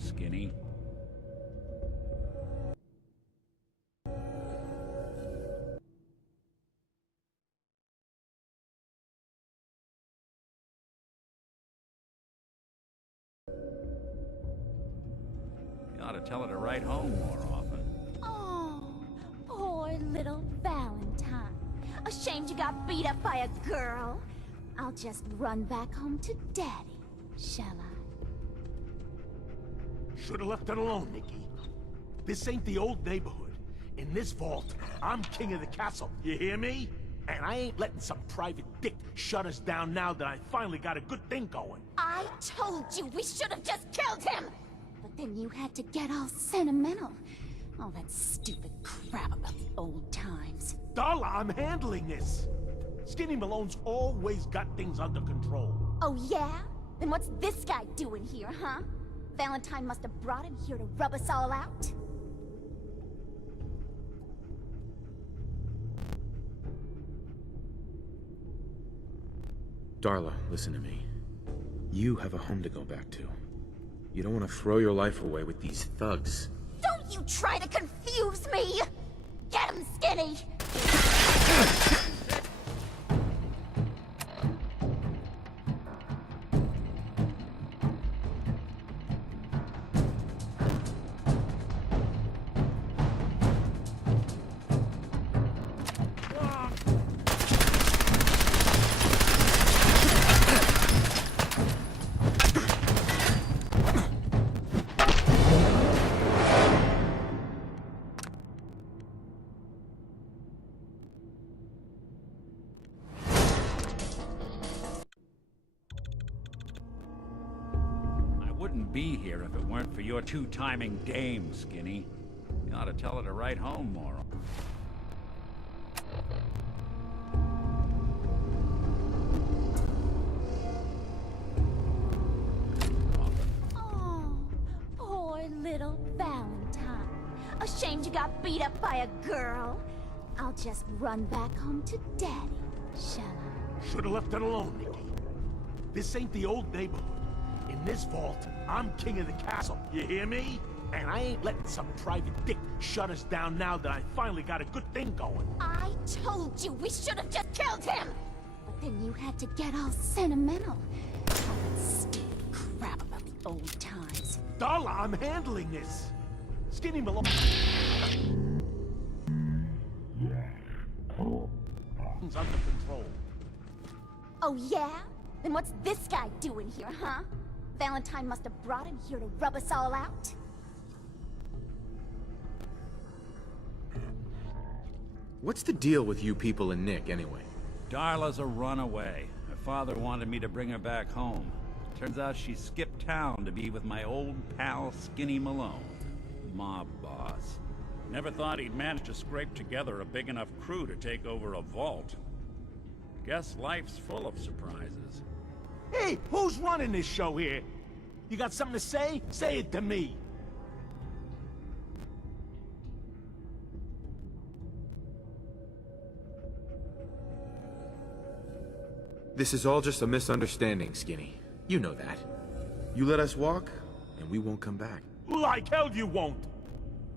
Skinny. You ought to tell her to write home more often. Oh, poor little Valentine. Ashamed you got beat up by a girl? I'll just run back home to Daddy, shall I? Should've left it alone, Nici. This ain't the old neighborhood. In this vault, I'm king of the castle, you hear me? And I ain't letting some private dick shut us down now that I finally got a good thing going. I told you we should have just killed him! But then you had to get all sentimental. All that stupid crap about the old times. Darla, I'm handling this. Skinny Malone's always got things under control. Oh yeah? Then what's this guy doing here, huh? Valentine must have brought him here to rub us all out? Darla, listen to me. You have a home to go back to. You don't want to throw your life away with these thugs. Don't you try to confuse me! Get him, Skinny! Wouldn't be here if it weren't for your two-timing dame, Skinny. You ought to tell her to write home more. Oh, poor little Valentine. Ashamed you got beat up by a girl? I'll just run back home to Daddy, shall I? Should've left it alone, Nici. This ain't the old neighborhood. In this vault, I'm king of the castle, you hear me? And I ain't letting some private dick shut us down now that I finally got a good thing going. I told you we should have just killed him! But then you had to get all sentimental. All that stupid crap about the old times. Darla, I'm handling this. Skinny Malone... under control. Oh yeah? Then what's this guy doing here, huh? Valentine must have brought him here to rub us all out? What's the deal with you people and Nick, anyway? Darla's a runaway. Her father wanted me to bring her back home. Turns out she skipped town to be with my old pal Skinny Malone, mob boss. Never thought he'd manage to scrape together a big enough crew to take over a vault. Guess life's full of surprises. Hey, who's running this show here? You got something to say? Say it to me. This is all just a misunderstanding, Skinny. You know that. You let us walk, and we won't come back. Like hell you won't!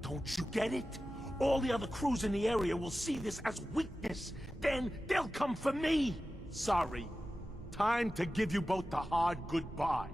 Don't you get it? All the other crews in the area will see this as weakness. Then they'll come for me! Sorry. Time to give you both the hard goodbye.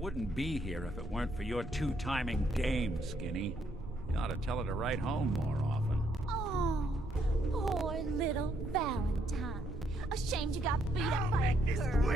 Wouldn't be here if it weren't for your two-timing dame, Skinny. You ought to tell her to write home more often. Oh, poor little Valentine. Ashamed you got beat up by a girl.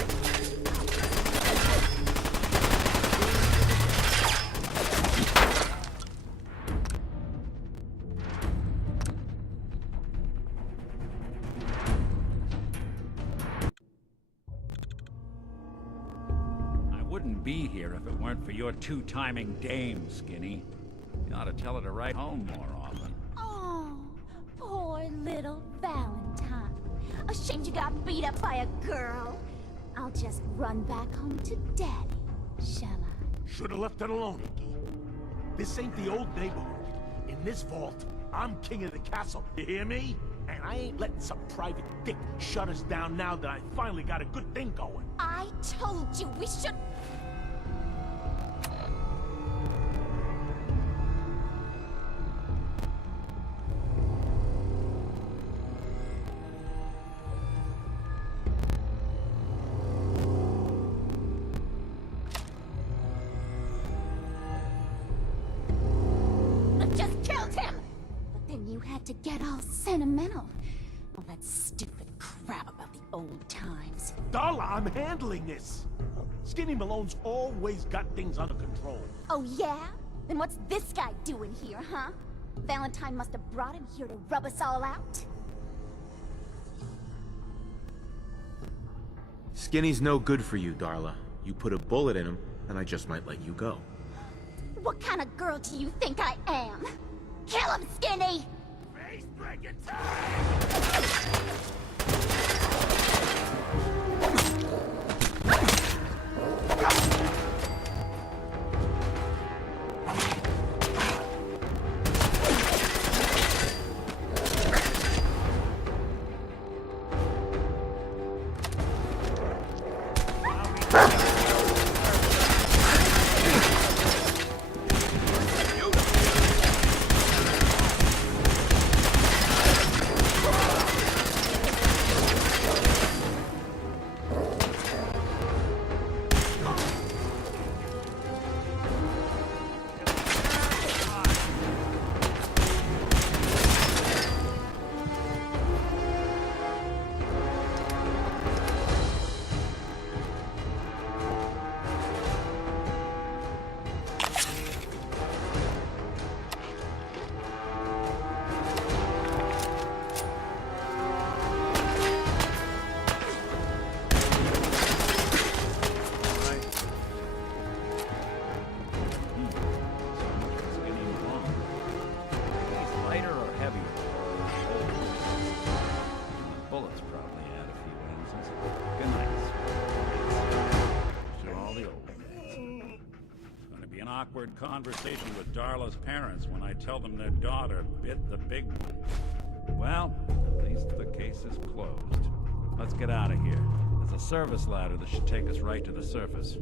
Wouldn't be here if it weren't weren't for your two-timing dame, Skinny. You ought to tell her to write home more often. Oh, poor little Valentine. Ashamed you got beat up by a girl. I'll just run back home to Daddy, shall I? Should've left it alone, Iggy. This ain't the old neighborhood. In this vault, I'm king of the castle. You hear me? And I ain't letting some private dick shut us down now that I finally got a good thing going. I told you we should... You had to get all sentimental. All that stupid crap about the old times. Darla, I'm handling this. Skinny Malone's always got things under control. Oh yeah? Then what's this guy doing here, huh? Valentine must have brought him here to rub us all out. Skinny's no good for you, Darla. You put a bullet in him, and I just might let you go. What kind of girl do you think I am? Kill him, Skinny! Face breaking time! Awkward conversation with Darla's parents when I tell them their daughter bit the big one. Well, at least the case is closed. Let's get out of here. There's a service ladder that should take us right to the surface.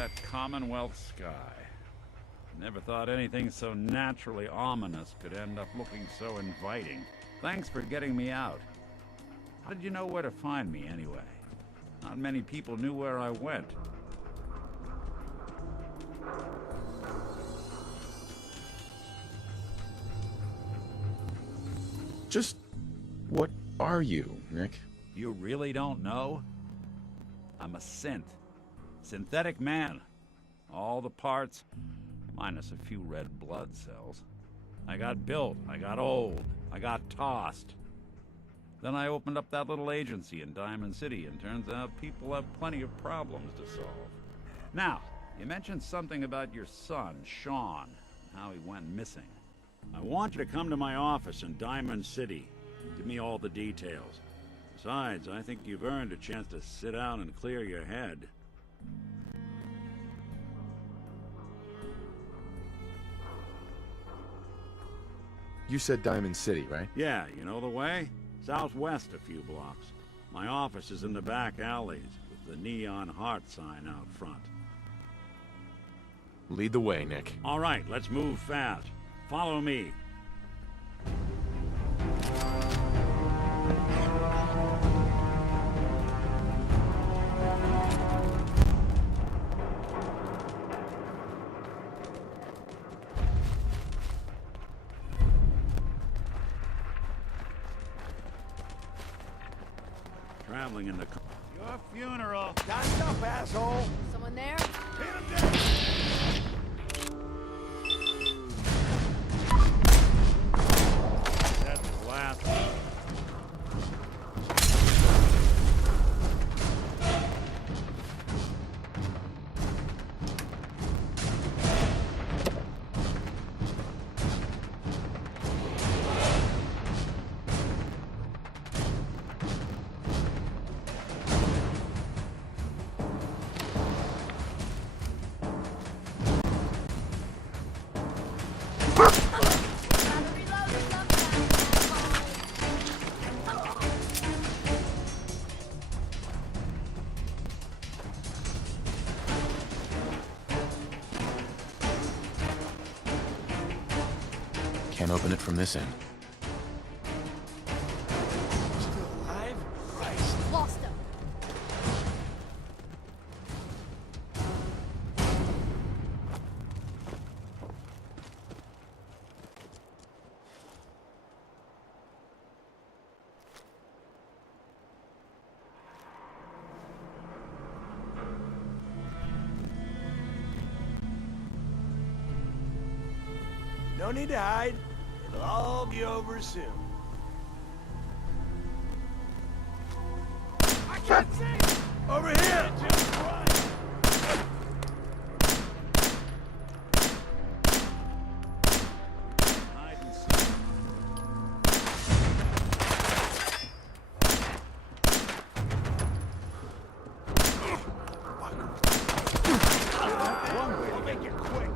that Commonwealth sky. Never thought anything so naturally ominous could end up looking so inviting. Thanks for getting me out. How did you know where to find me, anyway? Not many people knew where I went. Just what are you, Nick? You really don't know? I'm a synth. Synthetic man. All the parts, minus a few red blood cells. I got built, I got old, I got tossed. Then I opened up that little agency in Diamond City, and turns out people have plenty of problems to solve. Now, you mentioned something about your son, Sean, and how he went missing. I want you to come to my office in Diamond City. Give me all the details. Besides, I think you've earned a chance to sit down and clear your head. You said Diamond City, right? Yeah, you know the way? Southwest a few blocks. My office is in the back alleys, with the neon heart sign out front. Lead the way, Nick. All right, let's move fast. Follow me. Traveling in the car. Your funeral. Got up, asshole! Someone there? Hit him down! That's the last one. Can't open it from this end. Still alive? Christ! Lost him. No need to hide. It'll all be over soon. I can't see! Over here! Hide and seek. I'll make it quick.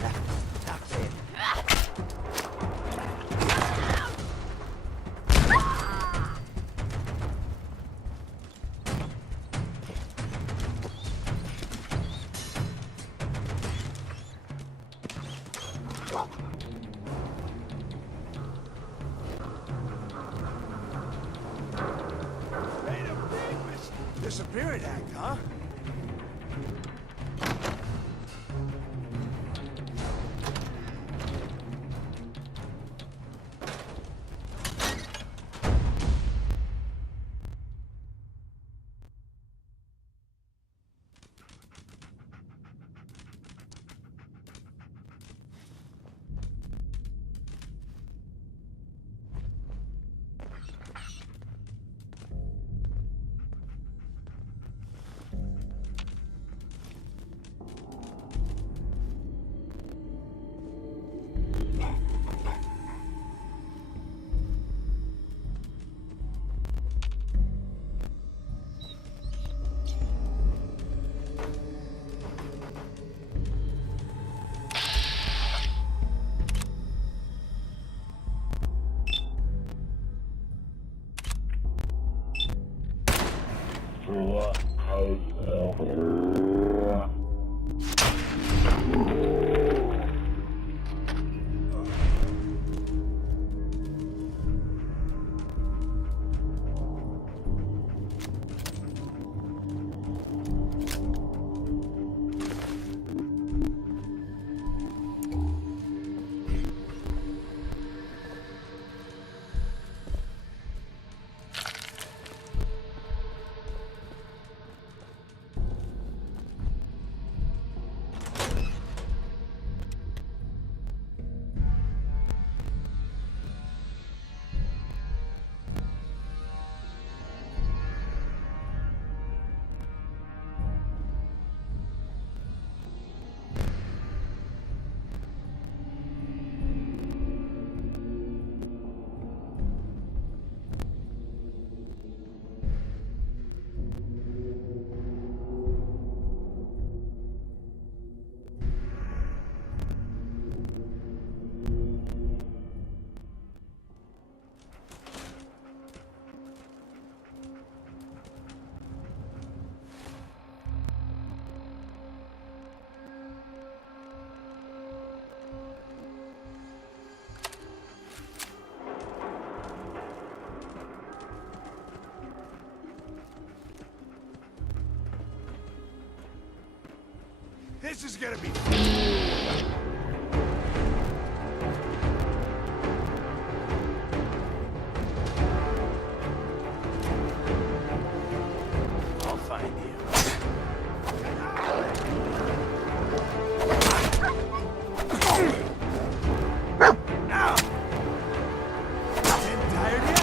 That's it. Disappearing act, huh? This is gonna be... I'll find you. Getting tired yet?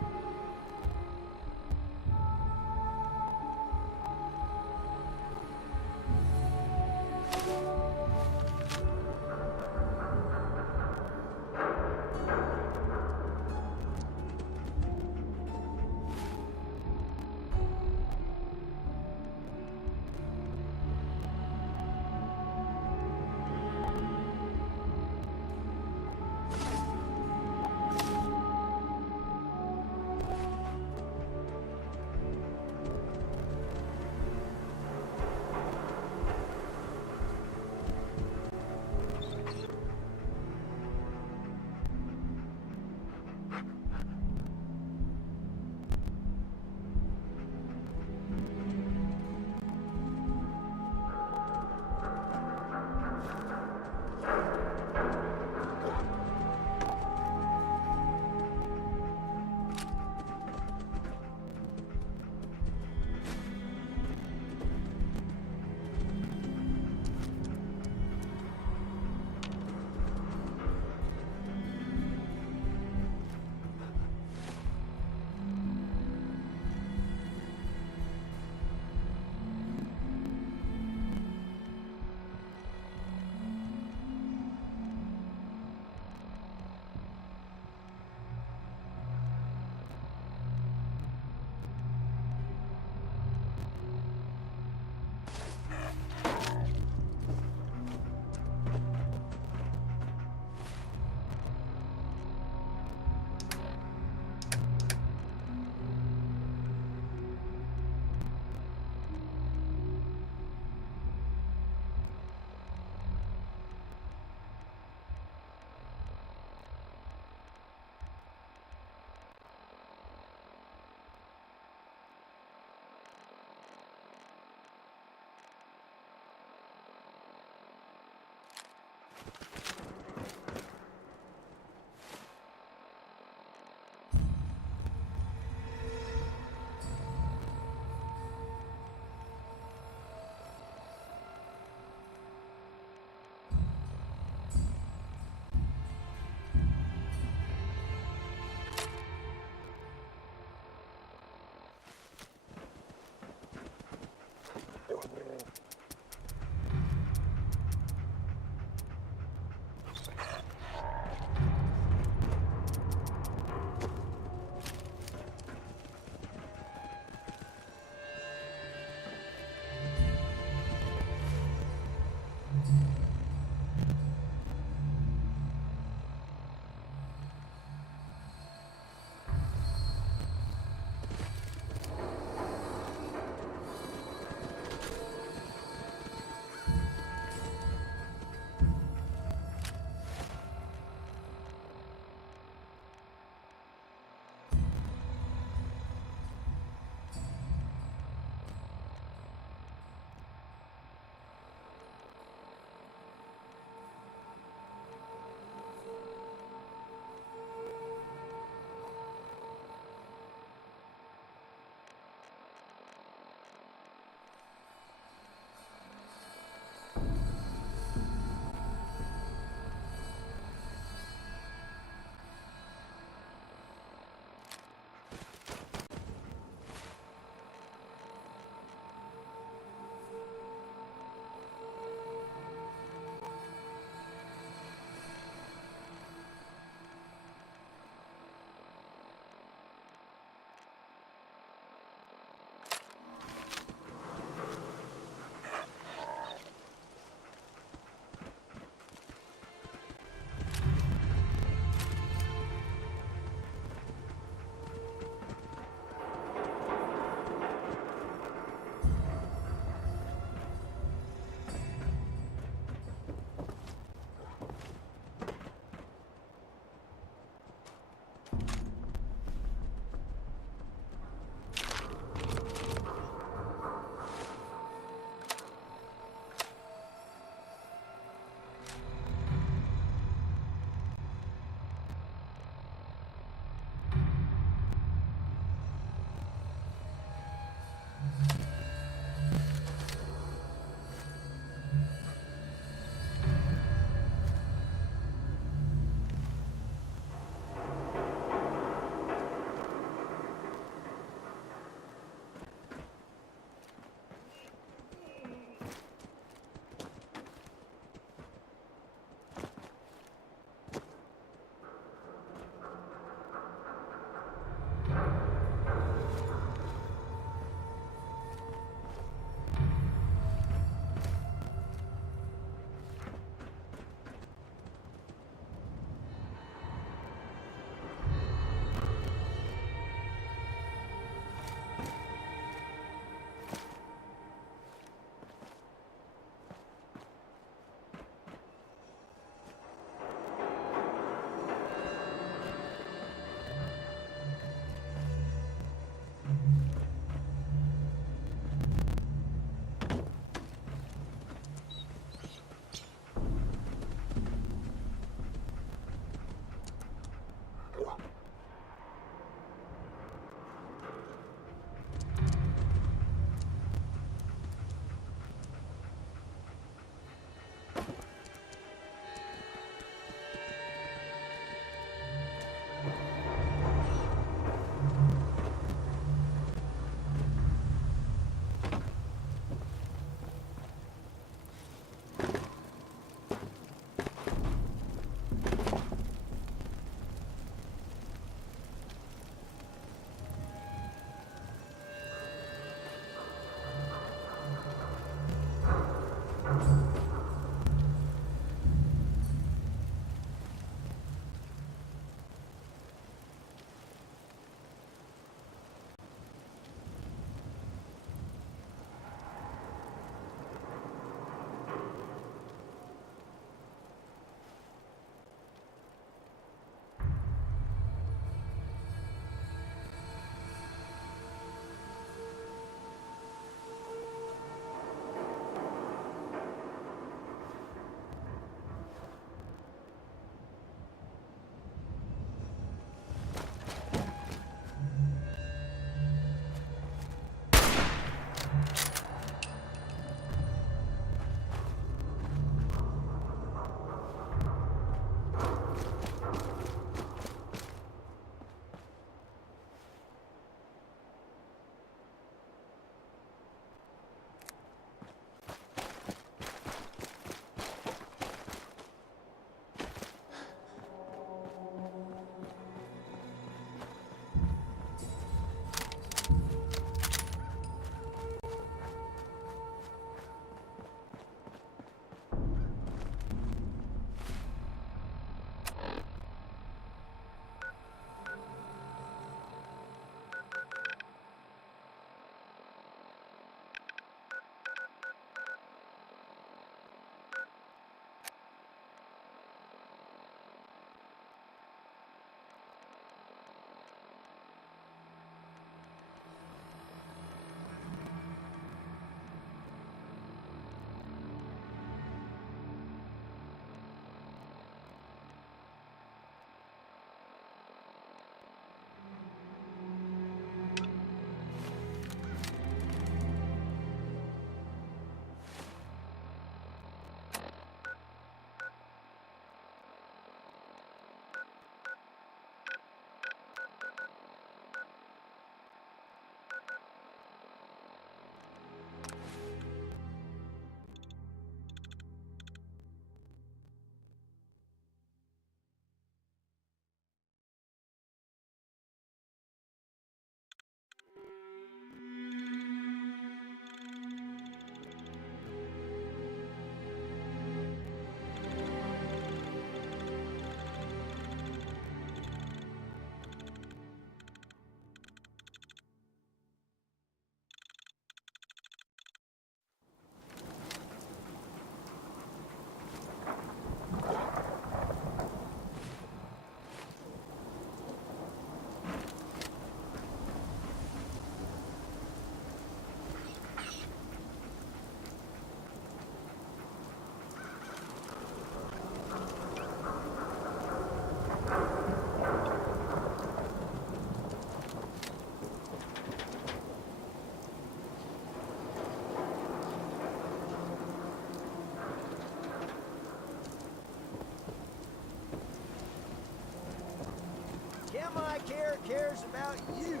care cares about you.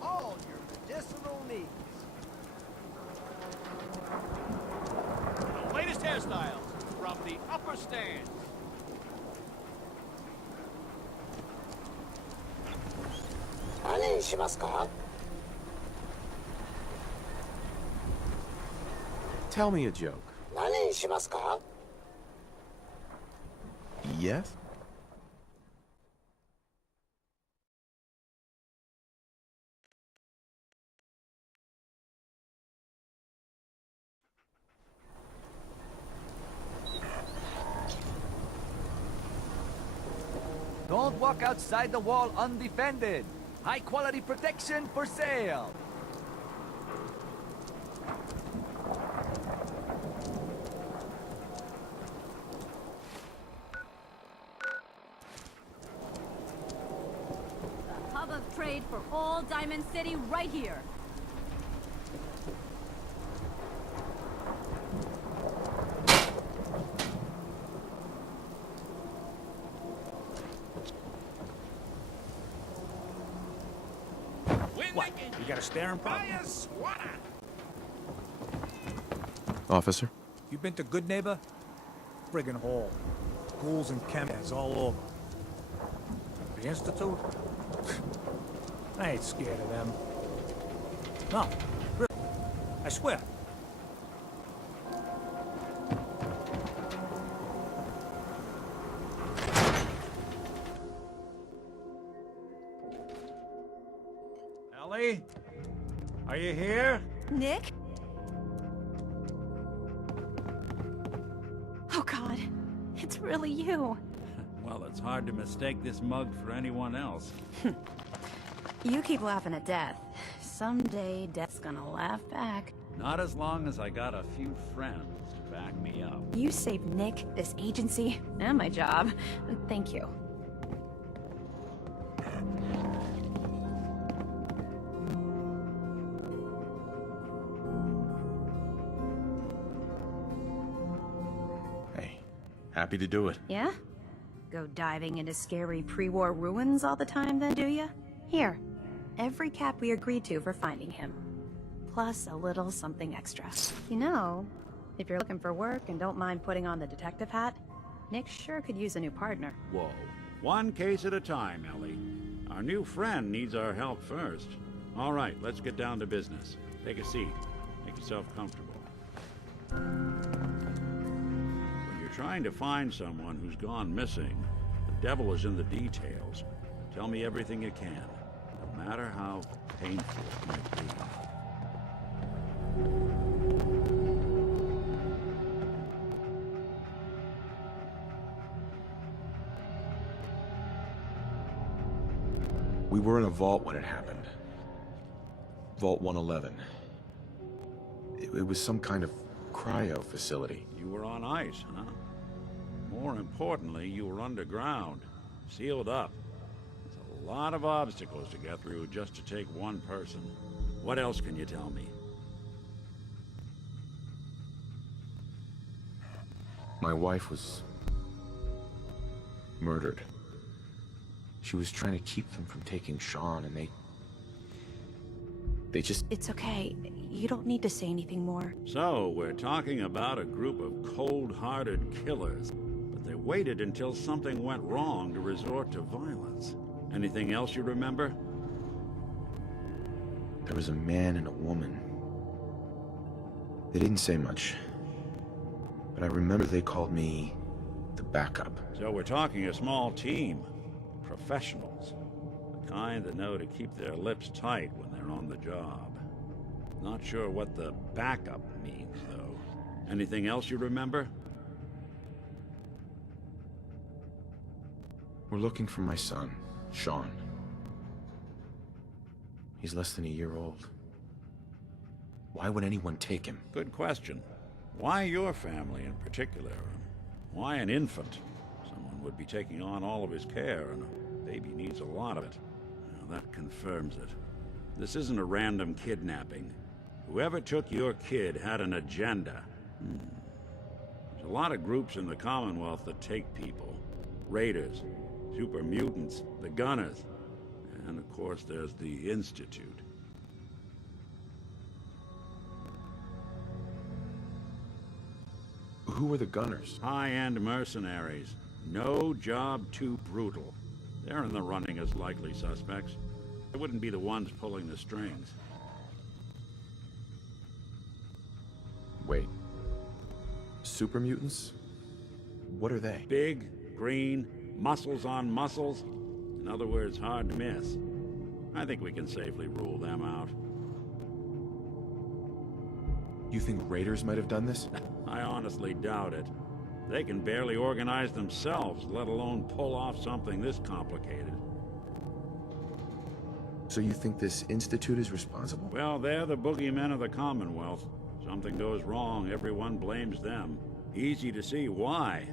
All your medicinal needs. The latest hairstyles from the upper stands. Tell me a joke. Yes? Don't walk outside the wall undefended. High quality protection for sale. The hub of trade for all Diamond City right here. What? You got a staring problem? Officer? You been to Good Neighbor? Friggin' hole. Ghouls and chems all over. The Institute? I ain't scared of them. No, really. I swear. Ellie? Are you here? Nick? Oh God, it's really you. Well, it's hard to mistake this mug for anyone else. You keep laughing at death. Someday death's gonna laugh back. Not as long as I got a few friends to back me up. You saved Nick, this agency, and my job. Thank you. Hey, happy to do it. Yeah? Go diving into scary pre-war ruins all the time then, do ya? Here, every cap we agreed to for finding him. Plus a little something extra. You know, if you're looking for work and don't mind putting on the detective hat, Nick sure could use a new partner. Whoa. One case at a time, Ellie. Our new friend needs our help first. All right, let's get down to business. Take a seat. Make yourself comfortable. When you're trying to find someone who's gone missing, the devil is in the details. Tell me everything you can, no matter how painful it might be. We were in a vault when it happened. Vault 111. It was some kind of cryo facility. You were on ice, huh? More importantly, you were underground, sealed up. There's a lot of obstacles to get through just to take one person. What else can you tell me? My wife was murdered. She was trying to keep them from taking Sean, and they just... It's okay. You don't need to say anything more. So, we're talking about a group of cold-hearted killers, but they waited until something went wrong to resort to violence. Anything else you remember? There was a man and a woman. They didn't say much, but I remember they called me the backup. So we're talking a small team. Professionals. The kind that know to keep their lips tight when they're on the job. Not sure what the backup means, though. Anything else you remember? We're looking for my son, Sean. He's less than a year old. Why would anyone take him? Good question. Why your family in particular? Why an infant? Someone would be taking on all of his care, and a baby needs a lot of it. Well, that confirms it. This isn't a random kidnapping. Whoever took your kid had an agenda. There's a lot of groups in the Commonwealth that take people. Raiders, super mutants, the Gunners. And of course there's the Institute. Who are the gunners? High-end mercenaries. No job too brutal. They're in the running as likely suspects. They wouldn't be the ones pulling the strings. Wait. Super mutants? What are they? Big, green, muscles on muscles. In other words, hard to miss. I think we can safely rule them out. You think raiders might have done this? I honestly doubt it. They can barely organize themselves, let alone pull off something this complicated. So you think this Institute is responsible? Well, they're the boogeymen of the Commonwealth. Something goes wrong, everyone blames them. Easy to see why.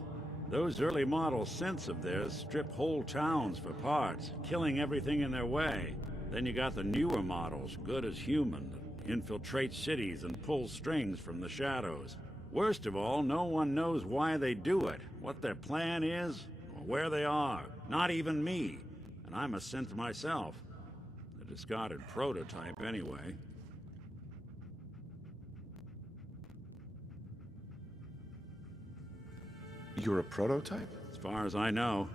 Those early model synths of theirs strip whole towns for parts, killing everything in their way. Then you got the newer models, good as human, that infiltrate cities and pull strings from the shadows. Worst of all, no one knows why they do it, what their plan is, or where they are. Not even me. And I'm a synth myself. A discarded prototype, anyway. You're a prototype? As far as I know.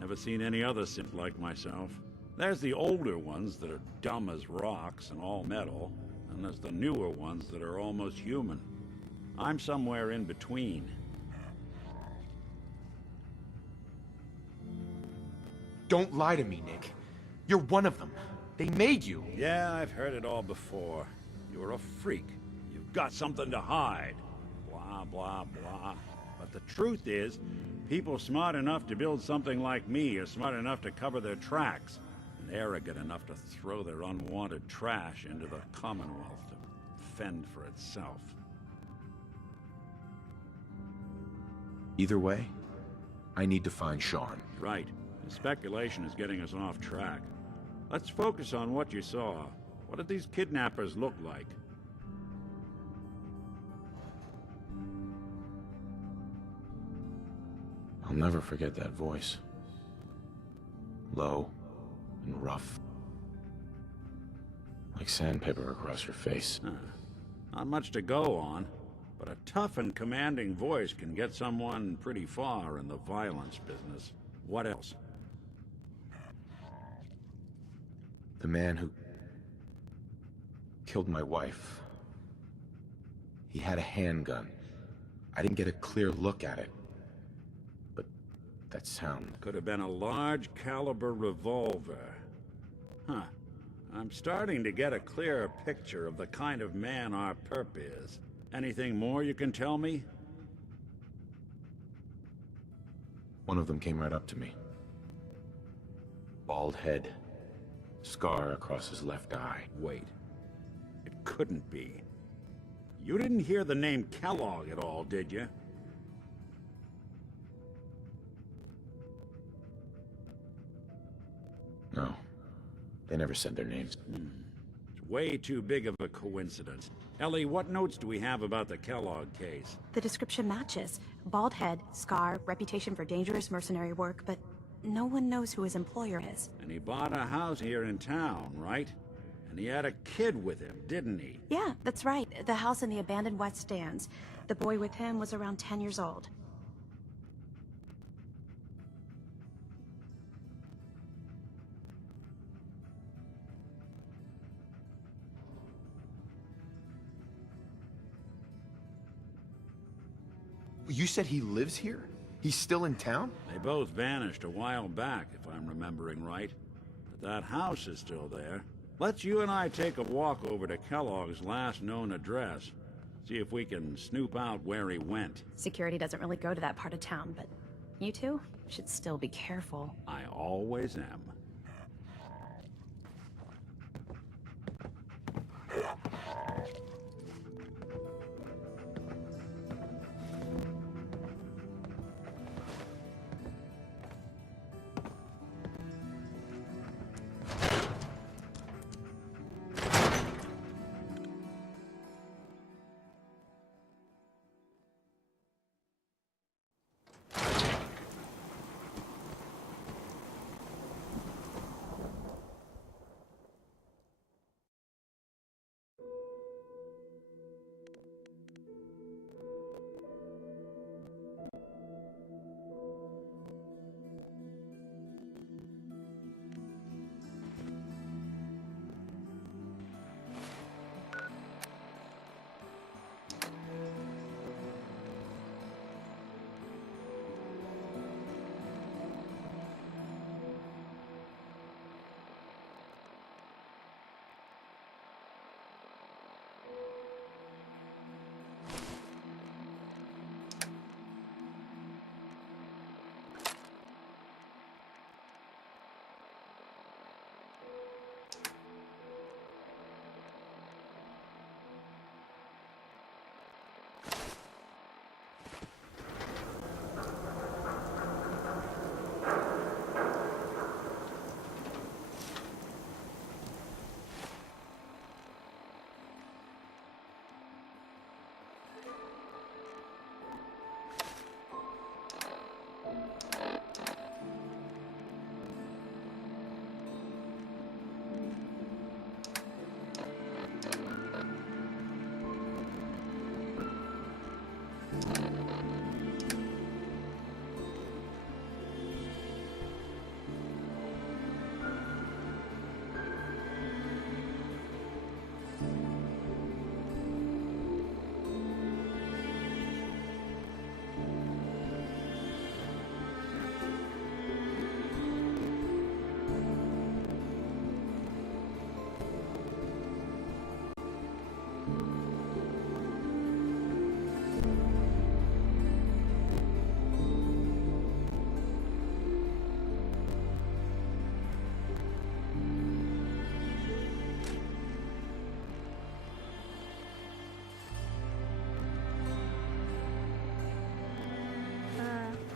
Never seen any other synth like myself. There's the older ones that are dumb as rocks and all metal, and there's the newer ones that are almost human. I'm somewhere in between. Don't lie to me, Nick. You're one of them. They made you. Yeah, I've heard it all before. You're a freak. You've got something to hide. Blah, blah, blah. But the truth is, people smart enough to build something like me are smart enough to cover their tracks, and arrogant enough to throw their unwanted trash into the Commonwealth to fend for itself. Either way, I need to find Sean. Right. The speculation is getting us off track. Let's focus on what you saw. What did these kidnappers look like? I'll never forget that voice. Low and rough. Like sandpaper across your face. Not much to go on, but a tough and commanding voice can get someone pretty far in the violence business. What else? The man who killed my wife. He had a handgun. I didn't get a clear look at it. But that sound... Could have been a large caliber revolver. Huh. I'm starting to get a clearer picture of the kind of man our perp is. Anything more you can tell me? One of them came right up to me. Bald head. Scar across his left eye. Wait. It couldn't be. You didn't hear the name Kellogg at all, did you? No. They never said their names. It's way too big of a coincidence. Ellie, what notes do we have about the Kellogg case? The description matches. Bald head, scar, reputation for dangerous mercenary work, but no one knows who his employer is. And he bought a house here in town, right? And he had a kid with him, didn't he? Yeah, that's right. The house in the abandoned West Stands. The boy with him was around 10 years old. You said he lives here? He's still in town? They both vanished a while back, if I'm remembering right. But that house is still there. Let's you and I take a walk over to Kellogg's last known address. See if we can snoop out where he went. Security doesn't really go to that part of town, but you two should still be careful. I always am.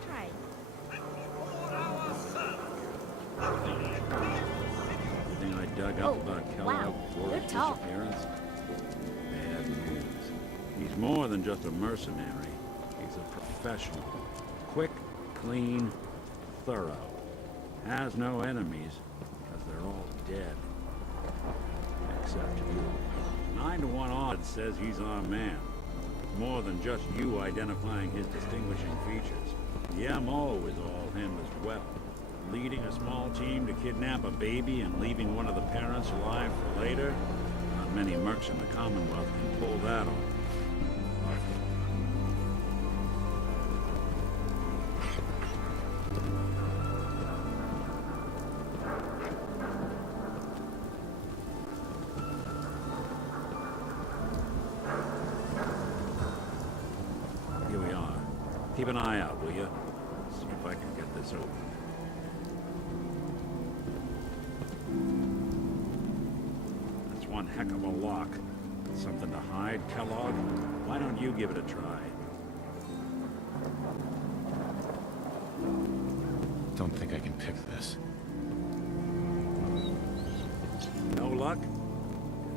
Hi. Everything I dug Oh, up about Kellogg wow, before you're his tall. disappearance? Bad news. He's more than just a mercenary. He's a professional. Quick, clean, thorough. Has no enemies, because they're all dead. Except you. 9 to 1 odds says he's our man. More than just you identifying his distinguishing features. The MO is all him as well. Leading a small team to kidnap a baby and leaving one of the parents alive for later? Not many mercs in the Commonwealth can pull that off. Here we are. Keep an eye out, will you? See if I can get this open. That's one heck of a lock. Something to hide, Kellogg? Why don't you give it a try? Don't think I can pick this. No luck? Guess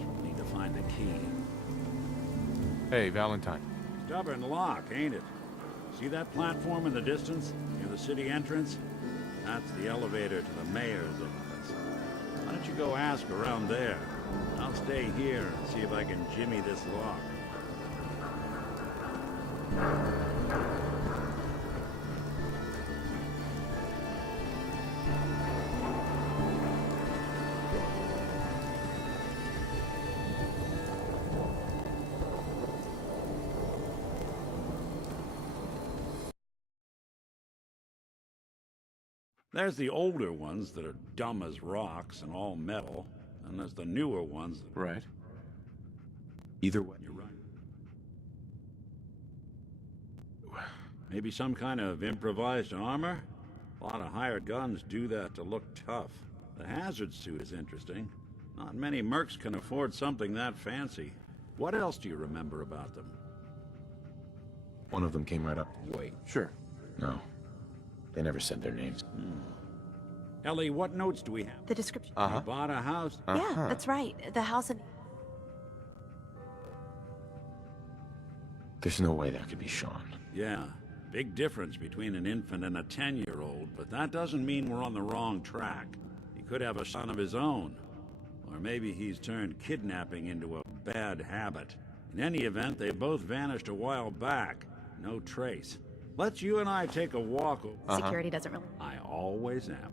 we'll need to find a key. Hey, Valentine. Stubborn lock, ain't it? See that platform in the distance, near the city entrance? That's the elevator to the mayor's office. Why don't you go ask around there? I'll stay here and see if I can jimmy this lock. There's the older ones that are dumb as rocks and all metal, and there's the newer ones that... Right. Either way. You're right. Maybe some kind of improvised armor? A lot of hired guns do that to look tough. The hazard suit is interesting. Not many mercs can afford something that fancy. What else do you remember about them? One of them came right up. Wait. Sure. No. They never said their names. Ellie, what notes do we have? The description. You bought a house? Yeah, that's right. The house in... There's no way that could be Sean. Yeah. Big difference between an infant and a 10-year-old, but that doesn't mean we're on the wrong track. He could have a son of his own. Or maybe he's turned kidnapping into a bad habit. In any event, they both vanished a while back. No trace. Let's you and I take a walk. Security doesn't really... I always am.